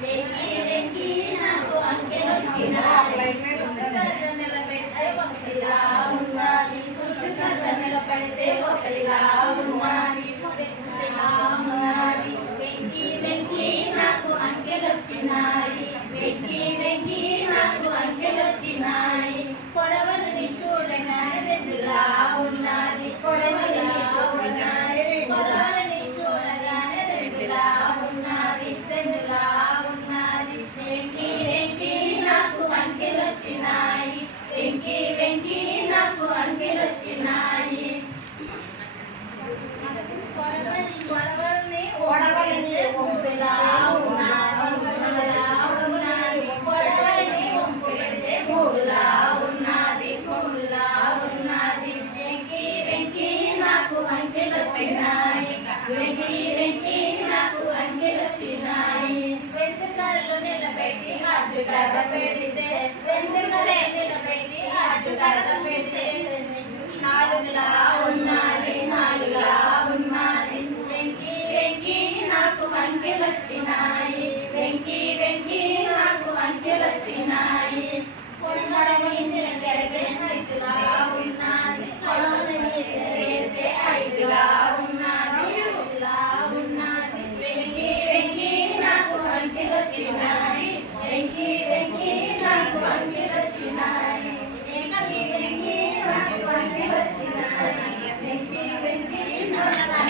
వెంకి వెంకి నాకు అంకెలొచ్చినాయి కర్ర నిలబెడితే ఒకటిలా ఉన్నది కర్ర నిలబెడితే ఒకటిలా ఉన్నది ఒకటిలా ఉన్నది వెంకి వెంకి నాకు అంకెలొచ్చినాయి వెంకి వెంకి నాకు అంకెలొచ్చినాయి పొడవని చూడగానే రెండులా ఉన్నది పొడవని చూడగానే పొడవని చూడగానే రెండులా ఉన్నది రెండులా ఉన్నది వెంకి వెంకి నాకు అంకెలొచ్చినాయి వెంకి వెంకి నాకు అంకెలొచ్చినాయి పొడవని వంపులా ఉన్నది పొడవని వంపు పెడితే మూడులా ఉన్నది మూడులా ఉన్నది వెంకి వెంకి నాకు అంకెలొచ్చినాయి వెంకి వెంకి నాకు అంకెలొచ్చినాయి వెంట్రుకలు నిలబెట్టి అడ్డుకర్ర పెడితే వెంట్రుకలు నిలబెట్టి అడ్డుకర్ర పెడితే నాలుగులా ఉన్నది నాలుగులా ఉన్నది వెంకి వెంకి నాకు అంకెలొచ్చినాయి వెంకి వెంకి నాకు అంకెలొచ్చినాయి పొడవని నిలబెడితే ఐదులా ఉన్నది పొడవని వేసే ఐదులా ఉన్నది ఐదులా ఉన్నది వెంకి వెంకి నాకు అంకెలొచ్చినాయి వెంకి వెంకి నాకు అంకెలొచ్చినాయి వెంకి వెంకి నాకు అంకెలొచ్చినాయి వెంకి వెంకి నాకు